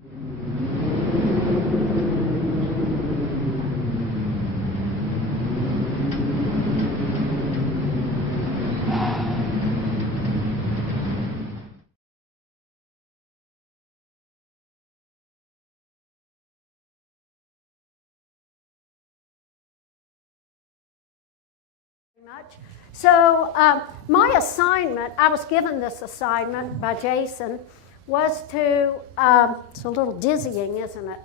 Much. So my assignment, I was given this assignment by Jason, was to, it's a little dizzying, isn't it,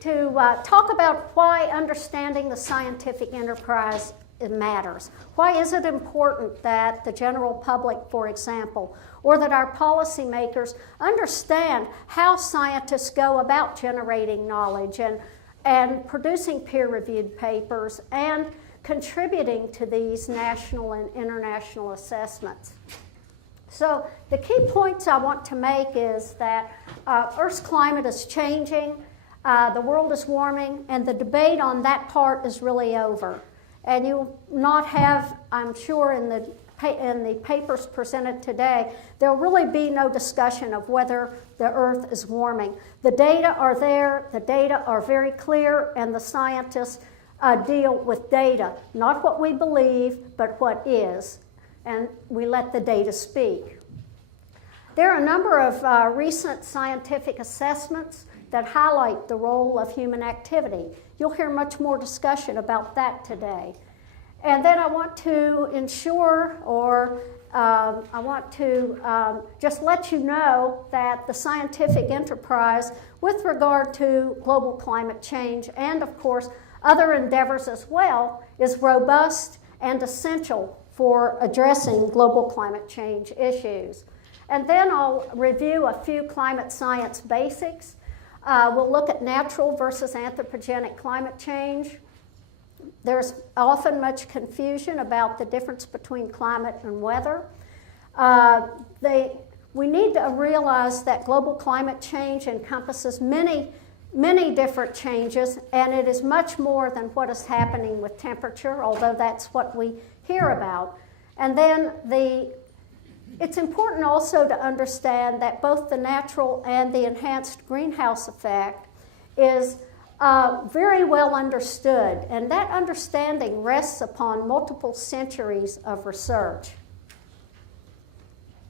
to talk about why understanding the scientific enterprise matters. Why is it important that the general public, for example, or that our policymakers understand how scientists go about generating knowledge and producing peer-reviewed papers and contributing to these national and international assessments. So the key points I want to make is that Earth's climate is changing, the world is warming, and the debate on that part is really over. And you will not have, I'm sure, in the papers presented today, there will really be no discussion of whether the Earth is warming. The data are there, the data are very clear, and the scientists deal with data, not what we believe, but what is, and we let the data speak. There are a number of recent scientific assessments that highlight the role of human activity. You'll hear much more discussion about that today. And then I want to ensure, or I want to just let you know that the scientific enterprise with regard to global climate change and, of course, other endeavors as well, is robust and essential for addressing global climate change issues. And then I'll review a few climate science basics. We'll look at natural versus anthropogenic climate change. There's often much confusion about the difference between climate and weather. We need to realize that global climate change encompasses many different changes, and it is much more than what is happening with temperature, although that's what we hear about. And then it's important also to understand that both the natural and the enhanced greenhouse effect is very well understood, and that understanding rests upon multiple centuries of research.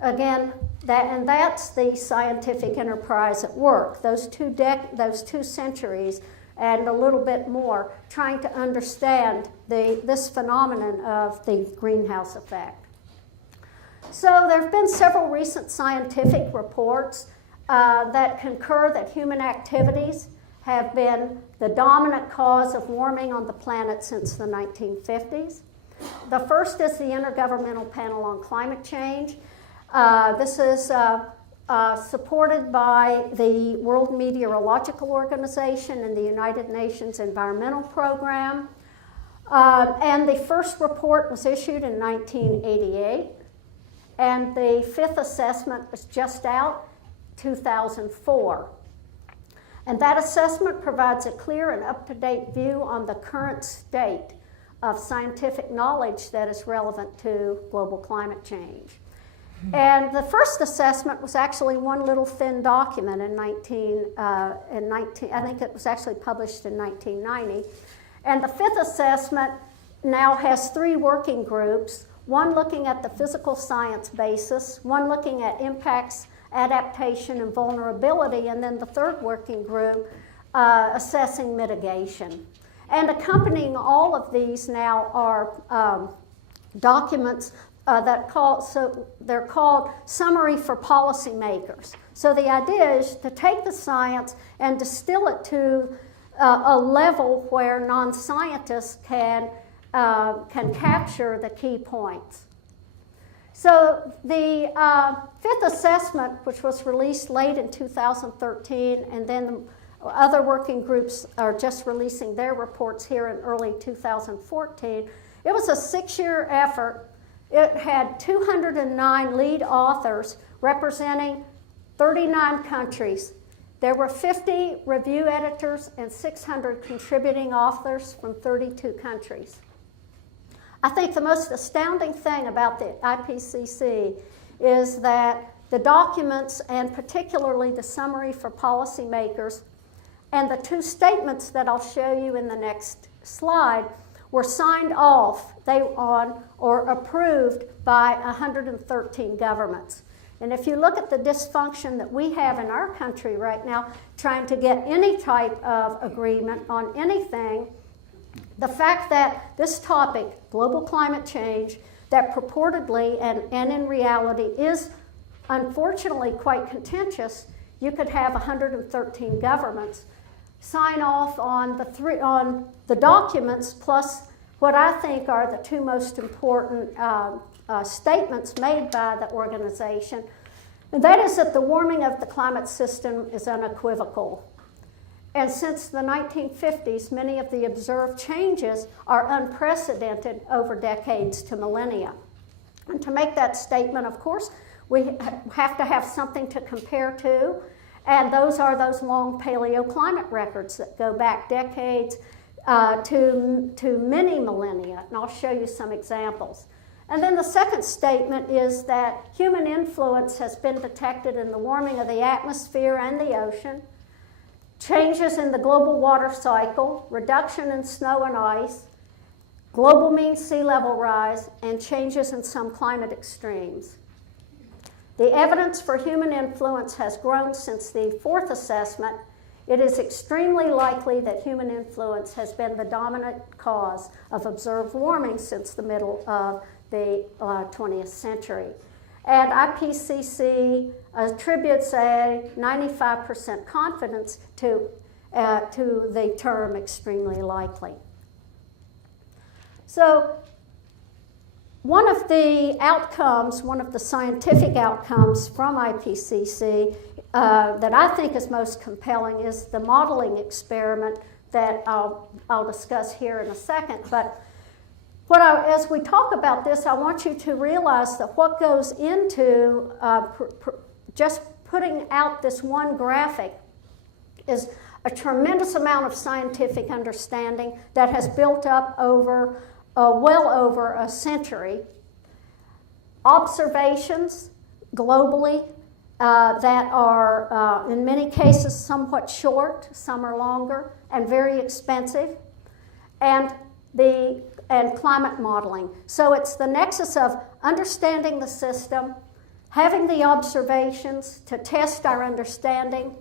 Again, that's the scientific enterprise at work, those two centuries and a little bit more, trying to understand this phenomenon of the greenhouse effect. So there have been several recent scientific reports that concur that human activities have been the dominant cause of warming on the planet since the 1950s. The first is the Intergovernmental Panel on Climate Change. This is supported by the World Meteorological Organization and the United Nations Environmental Program. And the first report was issued in 1988. And the fifth assessment was just out, 2004. And that assessment provides a clear and up-to-date view on the current state of scientific knowledge that is relevant to global climate change. And the first assessment was actually one little thin document I think it was actually published in 1990. And the fifth assessment now has 3 working groups, one looking at the physical science basis, one looking at impacts, adaptation, and vulnerability, and then the third working group assessing mitigation. And accompanying all of these now are documents they're called Summary for Policymakers. So the idea is to take the science and distill it to a level where non-scientists can capture the key points. So the fifth assessment, which was released late in 2013, and then the other working groups are just releasing their reports here in early 2014, it was a 6-year effort. It had 209 lead authors representing 39 countries. There were 50 review editors and 600 contributing authors from 32 countries. I think the most astounding thing about the IPCC is that the documents, and particularly the summary for policymakers, and the two statements that I'll show you in the next slide were signed off on or approved by 113 governments. And if you look at the dysfunction that we have in our country right now, trying to get any type of agreement on anything, the fact that this topic, global climate change, that purportedly and in reality is unfortunately quite contentious, you could have 113 governments sign off on the documents, plus what I think are the two most important statements made by the organization, and that is that the warming of the climate system is unequivocal. And since the 1950s, many of the observed changes are unprecedented over decades to millennia. And to make that statement, of course, we have to have something to compare to, and those are those long paleoclimate records that go back decades to many millennia, and I'll show you some examples. And then the second statement is that human influence has been detected in the warming of the atmosphere and the ocean, changes in the global water cycle, reduction in snow and ice, global mean sea level rise, and changes in some climate extremes. The evidence for human influence has grown since the fourth assessment. It is extremely likely that human influence has been the dominant cause of observed warming since the middle of the 20th century. And IPCC attributes a 95% confidence to the term extremely likely. So one of the outcomes, one of the scientific outcomes from IPCC that I think is most compelling is the modeling experiment that I'll discuss here in a second. But as we talk about this, I want you to realize that what goes into just putting out this one graphic is a tremendous amount of scientific understanding that has built up over well over a century. Observations globally that are in many cases somewhat short, some are longer, and very expensive, and climate modeling. So it's the nexus of understanding the system, having the observations to test our understanding,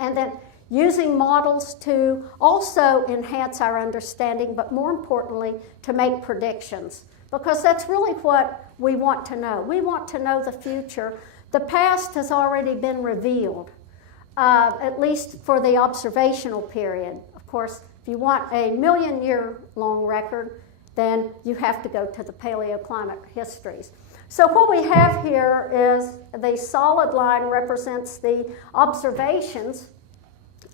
and then using models to also enhance our understanding, but more importantly, to make predictions. Because that's really what we want to know. We want to know the future. The past has already been revealed, at least for the observational period. Of course, if you want a million-year-long record, then you have to go to the paleoclimate histories. So what we have here is the solid line represents the observations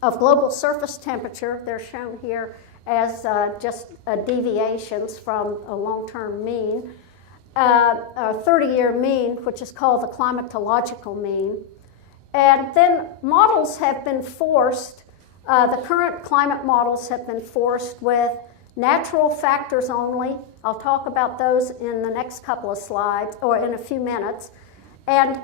of global surface temperature. They're shown here as just deviations from a long-term mean, a 30-year mean, which is called the climatological mean. And then models have been forced, the current climate models have been forced with natural factors only. I'll talk about those in the next couple of slides, or in a few minutes. And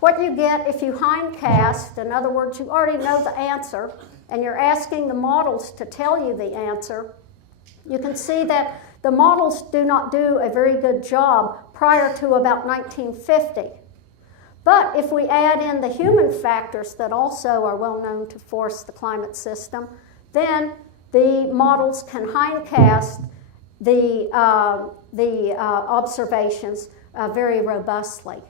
what you get if you hindcast, in other words, you already know the answer, and you're asking the models to tell you the answer, you can see that the models do not do a very good job prior to about 1950. But if we add in the human factors that also are well known to force the climate system, then the models can hindcast the observations very robustly.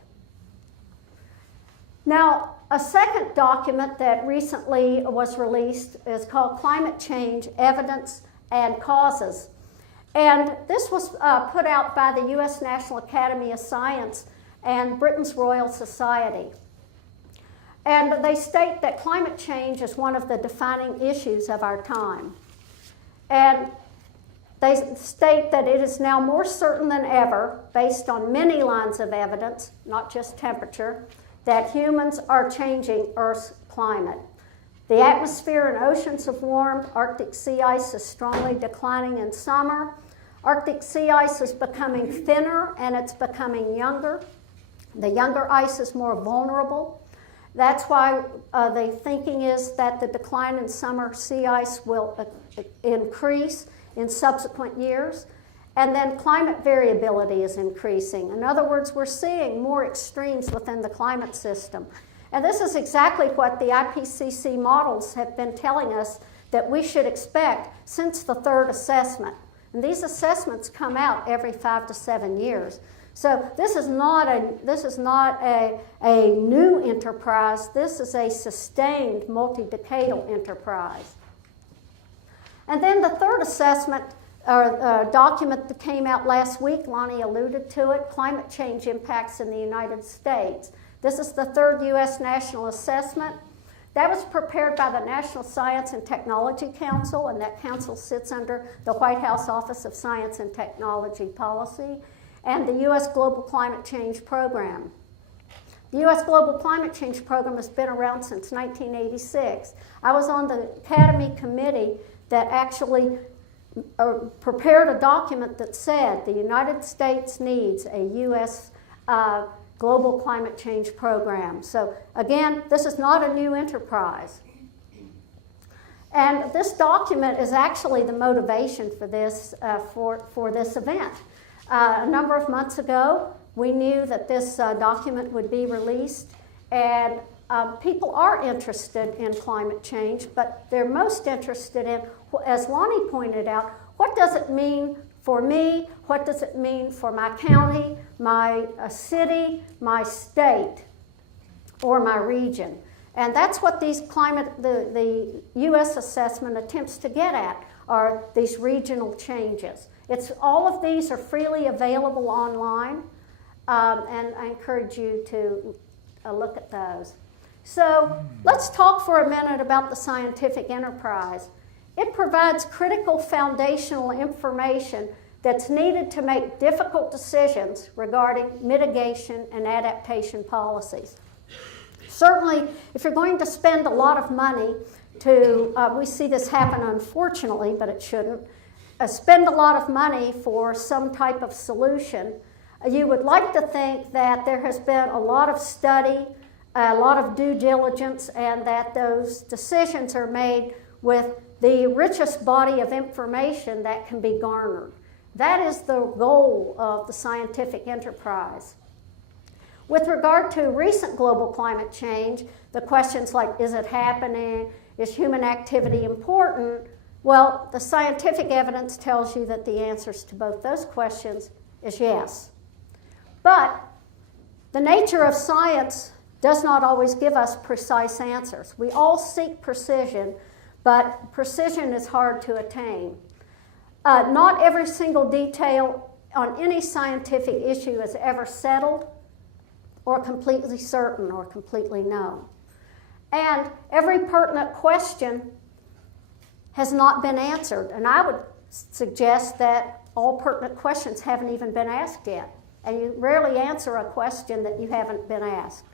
Now, a second document that recently was released is called Climate Change Evidence and Causes. And this was put out by the U.S. National Academy of Science and Britain's Royal Society. And they state that climate change is one of the defining issues of our time. And they state that it is now more certain than ever, based on many lines of evidence, not just temperature, that humans are changing Earth's climate. The atmosphere and oceans have warmed. Arctic sea ice is strongly declining in summer. Arctic sea ice is becoming thinner and it's becoming younger. The younger ice is more vulnerable. That's why the thinking is that the decline in summer sea ice will increase in subsequent years. And then climate variability is increasing. In other words, we're seeing more extremes within the climate system. And this is exactly what the IPCC models have been telling us that we should expect since the third assessment. And these assessments come out every 5 to 7 years. So this is not a new enterprise. This is a sustained multi-decadal enterprise. And then the third assessment, or document that came out last week, Lonnie alluded to it, Climate Change Impacts in the United States. This is the third U.S. National Assessment. That was prepared by the National Science and Technology Council, and that council sits under the White House Office of Science and Technology Policy, and the U.S. Global Climate Change Program. The U.S. Global Climate Change Program has been around since 1986. I was on the Academy Committee that actually prepared a document that said the United States needs a U.S. Global Climate Change Program. So again, this is not a new enterprise. And this document is actually the motivation for this, for this event. A number of months ago, we knew that this document would be released, and people are interested in climate change, but they're most interested in, as Lonnie pointed out, what does it mean for me? What does it mean for my county, my city, my state, or my region? And that's what these the U.S. assessment attempts to get at, are these regional changes. All of these are freely available online, and I encourage you to look at those. So let's talk for a minute about the scientific enterprise. It provides critical foundational information that's needed to make difficult decisions regarding mitigation and adaptation policies. Certainly, if you're going to spend a lot of money to, we see this happen unfortunately, but it shouldn't, spend a lot of money for some type of solution, you would like to think that there has been a lot of study, a lot of due diligence, and that those decisions are made with the richest body of information that can be garnered. That is the goal of the scientific enterprise. With regard to recent global climate change, the questions like, is it happening? Is human activity important? Well, the scientific evidence tells you that the answers to both those questions is yes. But the nature of science does not always give us precise answers. We all seek precision, but precision is hard to attain. Not every single detail on any scientific issue is ever settled or completely certain or completely known. And every pertinent question has not been answered. And I would suggest that all pertinent questions haven't even been asked yet. And you rarely answer a question that you haven't been asked.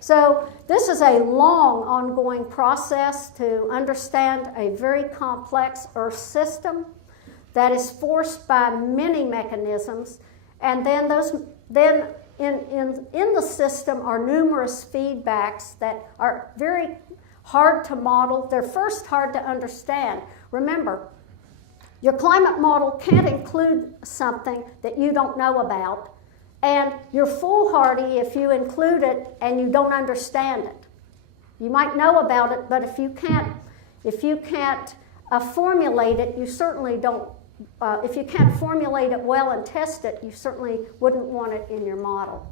So this is a long, ongoing process to understand a very complex Earth system that is forced by many mechanisms, and then in the system are numerous feedbacks that are very hard to model. They're first hard to understand. Remember, your climate model can't include something that you don't know about, and you're foolhardy if you include it and you don't understand it. You might know about it, but if you can't formulate it, you certainly don't. If you can't formulate it well and test it, you certainly wouldn't want it in your model.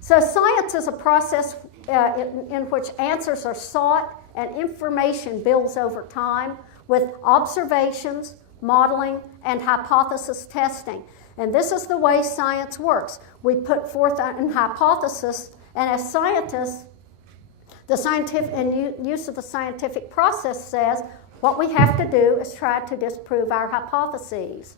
So science is a process in which answers are sought and information builds over time with observations, modeling, and hypothesis testing. And this is the way science works. We put forth an hypothesis, and as scientists, the scientific and use of the scientific process says, what we have to do is try to disprove our hypotheses.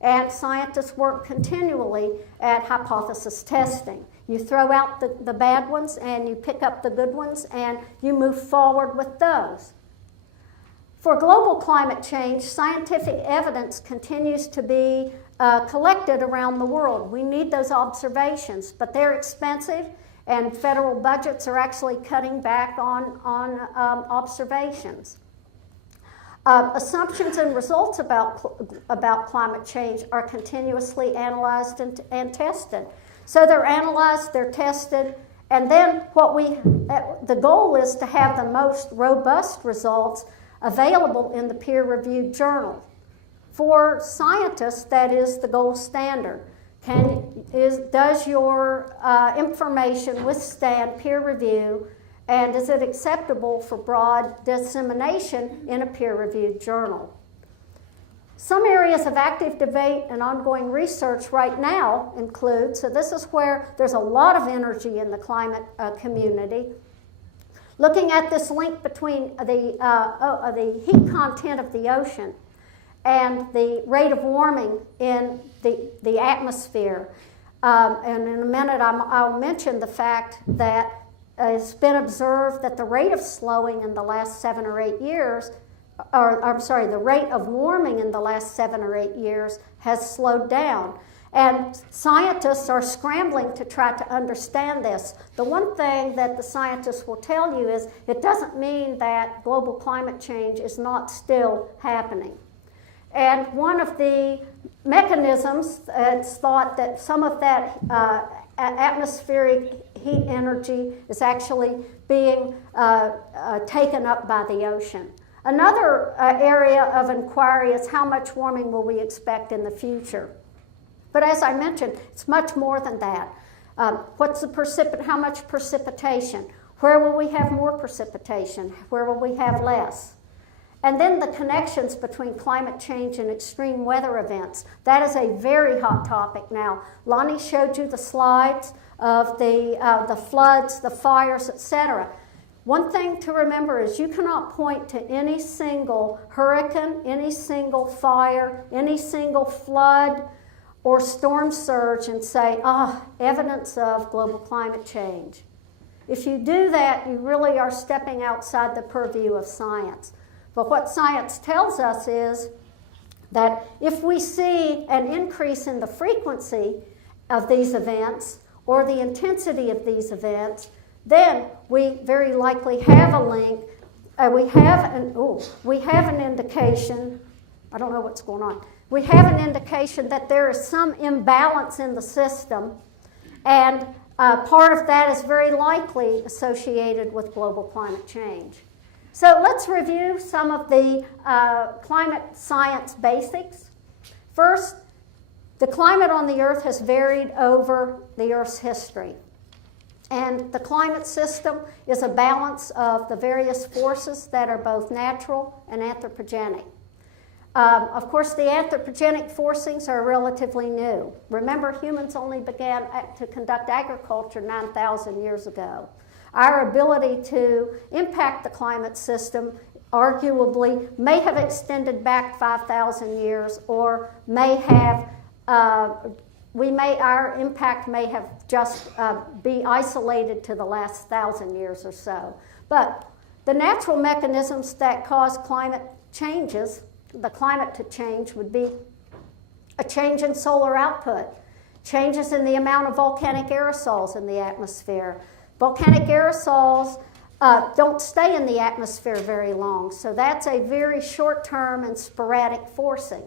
And scientists work continually at hypothesis testing. You throw out the bad ones and you pick up the good ones and you move forward with those. For global climate change, scientific evidence continues to be collected around the world. We need those observations, but they're expensive, and federal budgets are actually cutting back on observations. Assumptions and results about climate change are continuously analyzed and tested. So they're analyzed, they're tested, and then the goal is to have the most robust results available in the peer-reviewed journal. For scientists, that is the gold standard. Does your information withstand peer review, and is it acceptable for broad dissemination in a peer-reviewed journal? Some areas of active debate and ongoing research right now include, so this is where there's a lot of energy in the climate community, looking at this link between the heat content of the ocean and the rate of warming in the atmosphere. And in a minute I'll mention the fact that it's been observed that the rate of slowing in the last 7 or 8 years, the rate of warming in the last 7 or 8 years has slowed down. And scientists are scrambling to try to understand this. The one thing that the scientists will tell you is it doesn't mean that global climate change is not still happening. And one of the mechanisms, it's thought that some of that atmospheric heat energy is actually being taken up by the ocean. Another area of inquiry is how much warming will we expect in the future? But as I mentioned, it's much more than that. How much precipitation? Where will we have more precipitation? Where will we have less? And then the connections between climate change and extreme weather events. That is a very hot topic now. Lonnie showed you the slides of the floods, the fires, etc. One thing to remember is you cannot point to any single hurricane, any single fire, any single flood or storm surge and say, evidence of global climate change. If you do that, you really are stepping outside the purview of science. But what science tells us is that if we see an increase in the frequency of these events or the intensity of these events, then we very likely have a link. We have an indication. I don't know what's going on. We have an indication that there is some imbalance in the system, and part of that is very likely associated with global climate change. So let's review some of the climate science basics. First, the climate on the Earth has varied over the Earth's history. And the climate system is a balance of the various forces that are both natural and anthropogenic. Of course, the anthropogenic forcings are relatively new. Remember, humans only began to conduct agriculture 9,000 years ago. Our ability to impact the climate system arguably may have extended back 5,000 years, or may have, our impact may have just be isolated to the last 1,000 years or so. But the natural mechanisms that cause climate changes, the climate to change, would be a change in solar output, changes in the amount of volcanic aerosols in the atmosphere. Volcanic aerosols don't stay in the atmosphere very long, so that's a very short-term and sporadic forcing.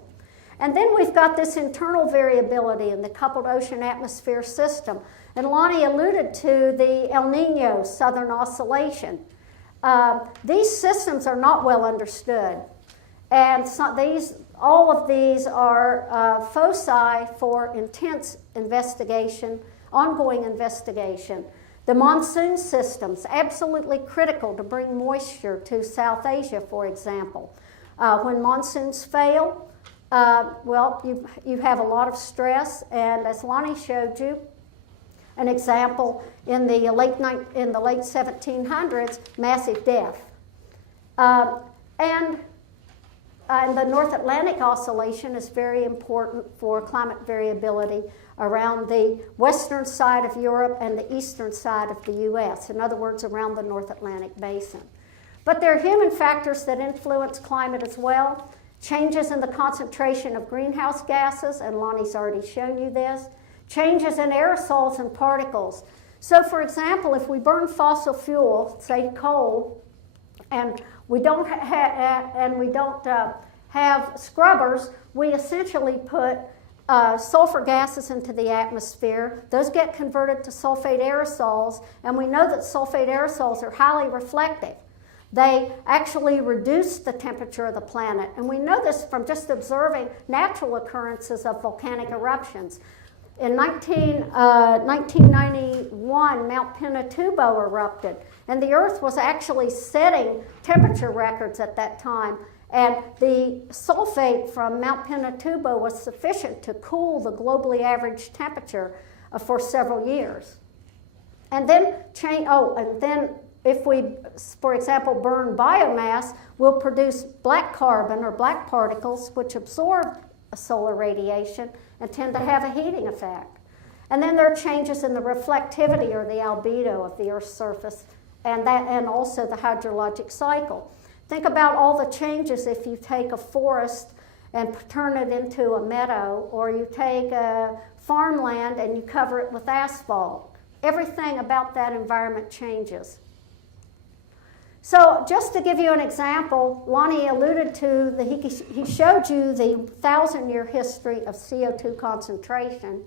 And then we've got this internal variability in the coupled ocean-atmosphere system. And Lonnie alluded to the El Nino Southern Oscillation. These systems are not well understood. And all of these are foci for intense investigation, ongoing investigation. The monsoon systems, absolutely critical to bring moisture to South Asia, for example. When monsoons fail, you have a lot of stress, and as Lonnie showed you, an example in the late 1700s, massive death. And the North Atlantic Oscillation is very important for climate variability around the western side of Europe and the eastern side of the U.S., in other words, around the North Atlantic Basin. But there are human factors that influence climate as well. changes in the concentration of greenhouse gases, and Lonnie's already shown you this, changes in aerosols and particles. So for example, if we burn fossil fuel, say coal, and we don't have scrubbers, we essentially put sulfur gases into the atmosphere. Those get converted to sulfate aerosols, and we know that sulfate aerosols are highly reflective. They actually reduce the temperature of the planet, and we know this from just observing natural occurrences of volcanic eruptions. In 1991, Mount Pinatubo erupted, and the Earth was actually setting temperature records at that time. And the sulfate from Mount Pinatubo was sufficient to cool the globally average temperature for several years. And then if we, for example, burn biomass, we'll produce black carbon or black particles, which absorb solar radiation and tend to have a heating effect. And then there are changes in the reflectivity or the albedo of the Earth's surface, and also the hydrologic cycle. Think about all the changes if you take a forest and turn it into a meadow, or you take a farmland and you cover it with asphalt. Everything about that environment changes. So just to give you an example, Lonnie alluded to, he showed you the 1,000-year history of CO2 concentration.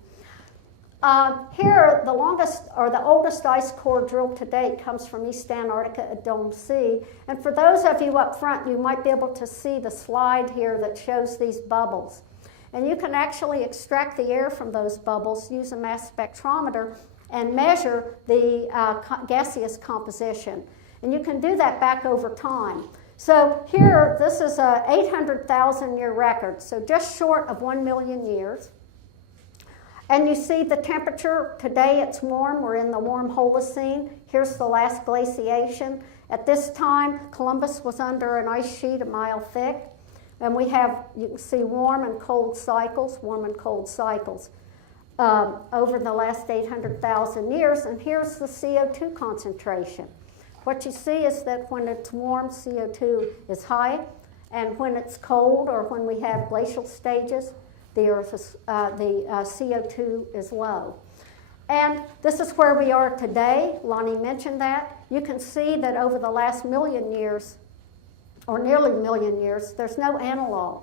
Here, the longest or the oldest ice core drilled to date comes from East Antarctica at Dome C. And for those of you up front, you might be able to see the slide here that shows these bubbles. And you can actually extract the air from those bubbles, use a mass spectrometer, and measure the gaseous composition. And you can do that back over time. So here, this is a 800,000-year record, so just short of 1 million years. And you see the temperature. Today it's warm. We're in the warm Holocene. Here's the last glaciation. At this time, Columbus was under an ice sheet a mile thick. And you can see warm and cold cycles over the last 800,000 years. And here's the CO2 concentration. What you see is that when it's warm, CO2 is high. And when it's cold, or when we have glacial stages, the CO2 is low. And this is where we are today. Lonnie mentioned that. You can see that over the last million years, or nearly a million years, there's no analog.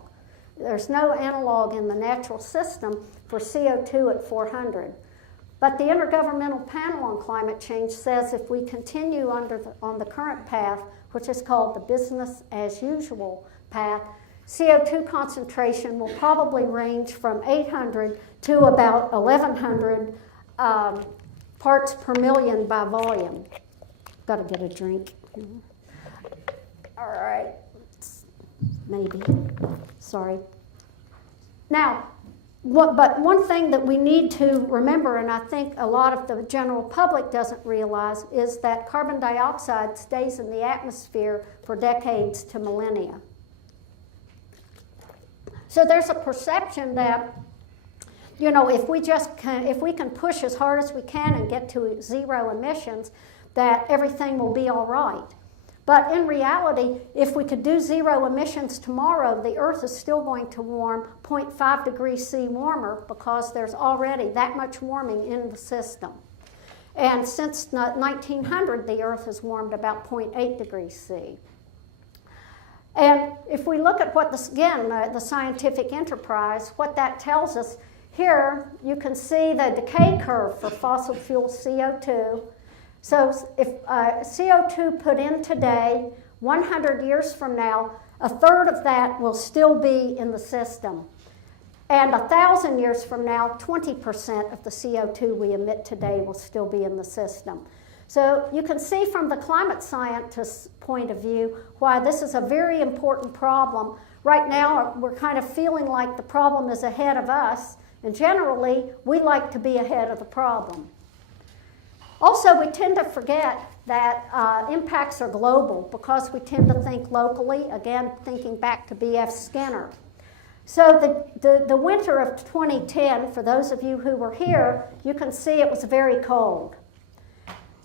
There's no analog in the natural system for CO2 at 400. But the Intergovernmental Panel on Climate Change says if we continue on the current path, which is called the business as usual path, CO2 concentration will probably range from 800 to about 1,100 parts per million by volume. Got to get a drink. All right, maybe. Sorry. Now, but one thing that we need to remember, and I think a lot of the general public doesn't realize, is that carbon dioxide stays in the atmosphere for decades to millennia. So there's a perception that, if we can push as hard as we can and get to zero emissions, that everything will be all right. But in reality, if we could do zero emissions tomorrow, the Earth is still going to warm 0.5 degrees C warmer because there's already that much warming in the system. And since 1900, the Earth has warmed about 0.8 degrees C. And if we look at the scientific enterprise, what that tells us, here you can see the decay curve for fossil fuel CO2. So if CO2 put in today, 100 years from now, a third of that will still be in the system. And 1,000 years from now, 20% of the CO2 we emit today will still be in the system. So you can see from the climate scientist's point of view why this is a very important problem. Right now, we're kind of feeling like the problem is ahead of us, and generally, we like to be ahead of the problem. Also, we tend to forget that impacts are global because we tend to think locally, again, thinking back to B.F. Skinner. So the winter of 2010, for those of you who were here, you can see it was very cold.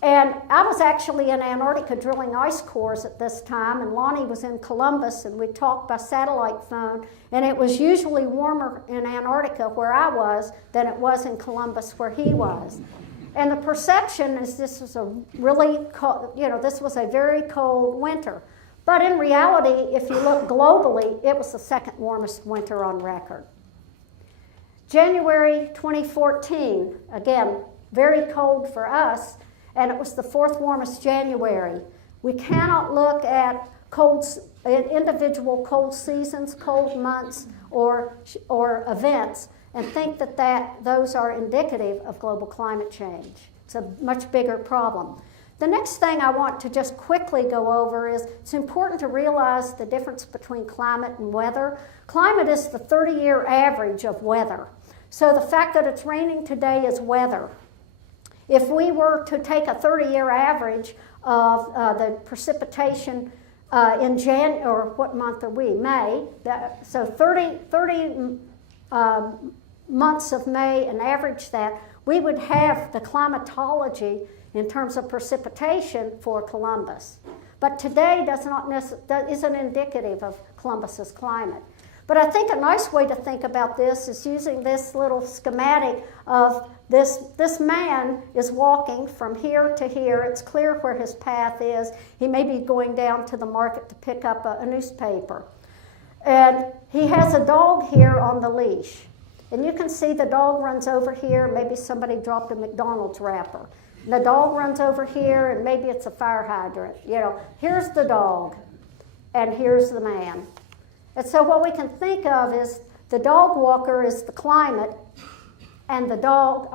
And I was actually in Antarctica drilling ice cores at this time, and Lonnie was in Columbus, and we talked by satellite phone, and it was usually warmer in Antarctica where I was than it was in Columbus where he was. And the perception is this was a really cold, this was a very cold winter. But in reality, if you look globally, it was the second warmest winter on record. January 2014, again, very cold for us, and it was the fourth warmest January. We cannot look at individual cold seasons, cold months, or events and think that those are indicative of global climate change. It's a much bigger problem. The next thing I want to just quickly go over is it's important to realize the difference between climate and weather. Climate is the 30-year average of weather. So the fact that it's raining today is weather. If we were to take a 30-year average of the precipitation in or what month are we? May. So 30 months of May and average that, we would have the climatology in terms of precipitation for Columbus. But today isn't indicative of Columbus's climate. But I think a nice way to think about this is using this little schematic of this man is walking from here to here. It's clear where his path is. He may be going down to the market to pick up a newspaper. And he has a dog here on the leash. And you can see the dog runs over here. Maybe somebody dropped a McDonald's wrapper. And the dog runs over here, and maybe it's a fire hydrant. Here's the dog, and here's the man. And so what we can think of is the dog walker is the climate, and the dog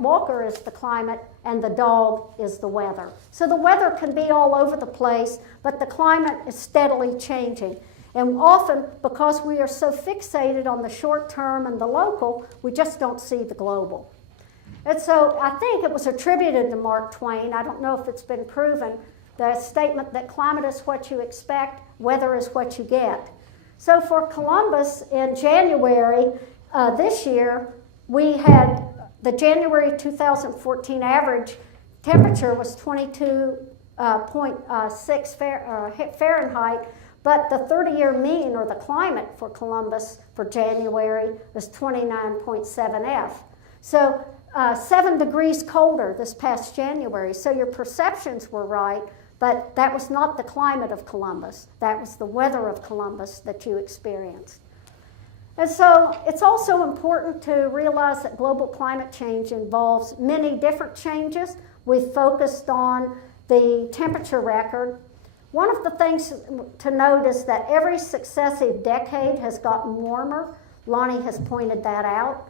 walker is the climate, and the dog is the weather. So the weather can be all over the place, but the climate is steadily changing. And often, because we are so fixated on the short term and the local, we just don't see the global. And so I think it was attributed to Mark Twain. I don't know if it's been proven, the statement that climate is what you expect, weather is what you get. So for Columbus in January this year, we had the January 2014 average temperature was 22.6 Fahrenheit, but the 30-year mean, or the climate for Columbus for January, was 29.7 F. So 7 degrees colder this past January. So your perceptions were right, but that was not the climate of Columbus. That was the weather of Columbus that you experienced. And so it's also important to realize that global climate change involves many different changes. We've focused on the temperature record. One of the things to note is that every successive decade has gotten warmer. Lonnie has pointed that out.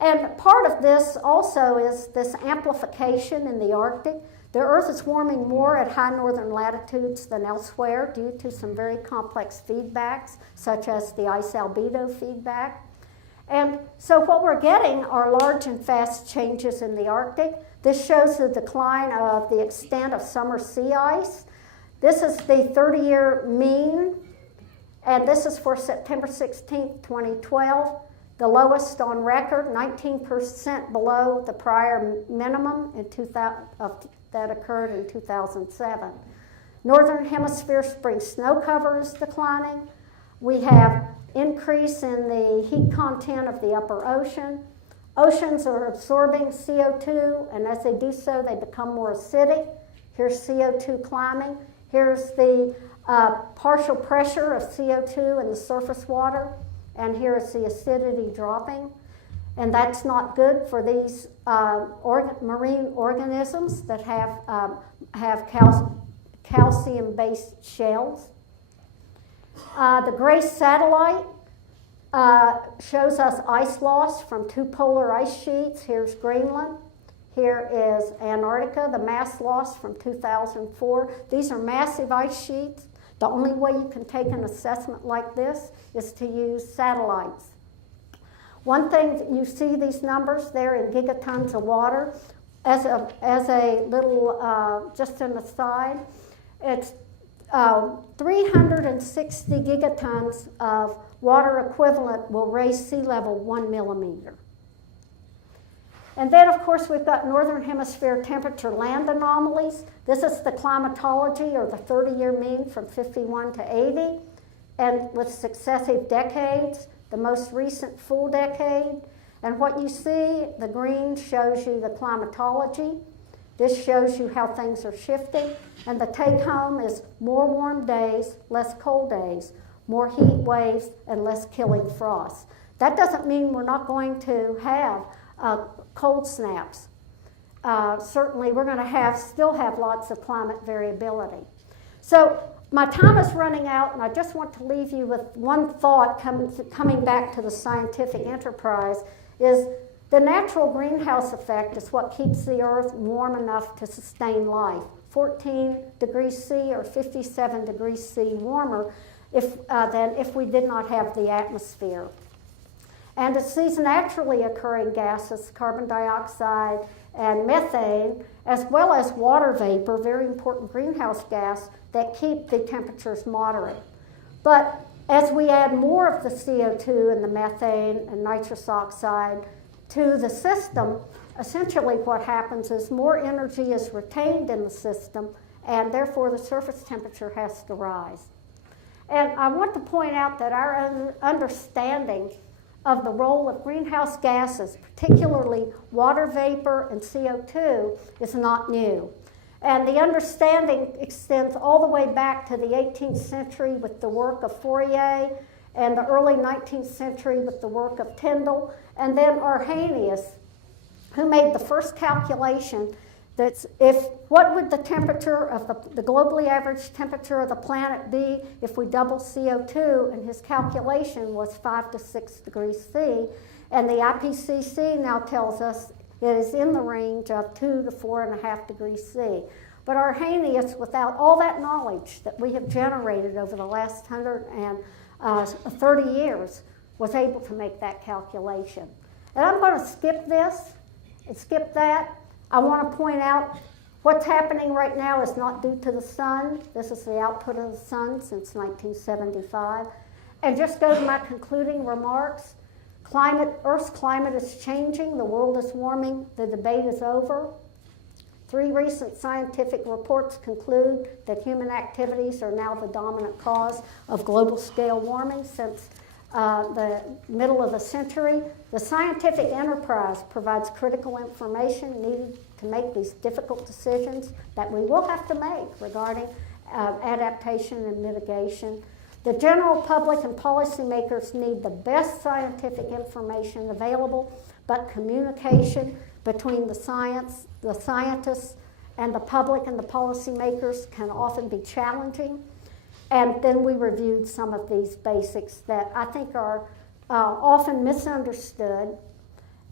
And part of this also is this amplification in the Arctic. The Earth is warming more at high northern latitudes than elsewhere due to some very complex feedbacks, such as the ice albedo feedback. And so what we're getting are large and fast changes in the Arctic. This shows the decline of the extent of summer sea ice. This is the 30-year mean, and this is for September 16th, 2012. The lowest on record, 19% below the prior minimum that occurred in 2007. Northern Hemisphere spring snow cover is declining. We have increase in the heat content of the upper ocean. Oceans are absorbing CO2, and as they do so, they become more acidic. Here's CO2 climbing. Here's the partial pressure of CO2 in the surface water. And here is the acidity dropping. And that's not good for these marine organisms that have calcium-based shells. The gray satellite shows us ice loss from 2 polar ice sheets. Here's Greenland. Here is Antarctica, the mass loss from 2004. These are massive ice sheets. The only way you can take an assessment like this is to use satellites. One thing, you see these numbers there in gigatons of water. As a little, just an aside, it's 360 gigatons of water equivalent will raise sea level 1 millimeter. And then, of course, we've got northern hemisphere temperature land anomalies. This is the climatology, or the 30-year mean from 51 to 80, and with successive decades, the most recent full decade. And what you see, the green shows you the climatology. This shows you how things are shifting. And the take-home is more warm days, less cold days, more heat waves, and less killing frost. That doesn't mean we're not going to have cold snaps. Certainly, we're going to still have lots of climate variability. So my time is running out, and I just want to leave you with one thought coming back to the scientific enterprise, is the natural greenhouse effect is what keeps the Earth warm enough to sustain life. 14 degrees C or 57 degrees C warmer than if we did not have the atmosphere. And it's these naturally occurring gases, carbon dioxide and methane, as well as water vapor, very important greenhouse gas, that keep the temperatures moderate. But as we add more of the CO2 and the methane and nitrous oxide to the system, essentially what happens is more energy is retained in the system, and therefore the surface temperature has to rise. And I want to point out that our understanding of the role of greenhouse gases, particularly water vapor and CO2, is not new. And the understanding extends all the way back to the 18th century with the work of Fourier, and the early 19th century with the work of Tyndall, and then Arrhenius, who made the first calculation that's what would the temperature of the globally average temperature of the planet be if we double CO2, and his calculation was 5 to 6 degrees C, and the IPCC now tells us it is in the range of 2 to 4.5 degrees C. But Arrhenius, without all that knowledge that we have generated over the last 130 years, was able to make that calculation. And I'm going to skip this and skip that. I want to point out what's happening right now is not due to the sun. This is the output of the sun since 1975. And just go to my concluding remarks. Earth's climate is changing. The world is warming. The debate is over. 3 recent scientific reports conclude that human activities are now the dominant cause of global scale warming since the middle of the century. The scientific enterprise provides critical information needed to make these difficult decisions that we will have to make regarding adaptation and mitigation. The general public and policymakers need the best scientific information available, but communication between the scientists, and the public and the policymakers can often be challenging. And then we reviewed some of these basics that I think are often misunderstood.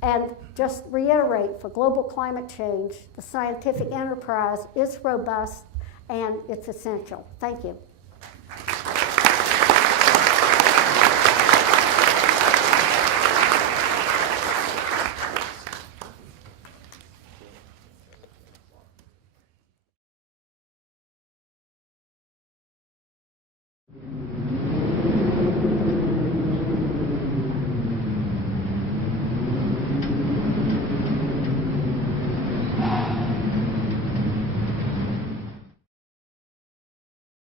And just reiterate, for global climate change, the scientific enterprise is robust and it's essential. Thank you.